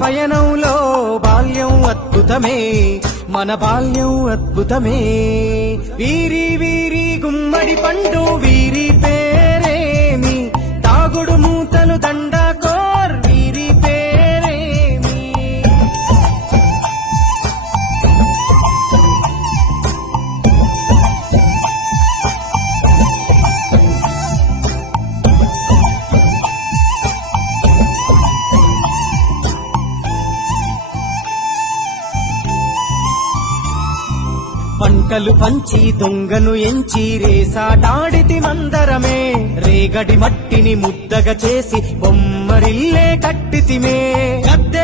పయనంలో బాల్యం అద్భుతమే, మన బాల్యం అద్భుతమే. వీరి వీరి గుమ్మడి పండు వీరి పేరేమి, తాగుడు మూతలు దండాకోర్ వీరి పేరేమి. పంటలు పంచి దొంగను ఎంచి రేసాటాడితి మందరమే, రేగడి మట్టిని ముద్దగా చేసి బొమ్మరిల్లే కట్టితిమే. గద్దె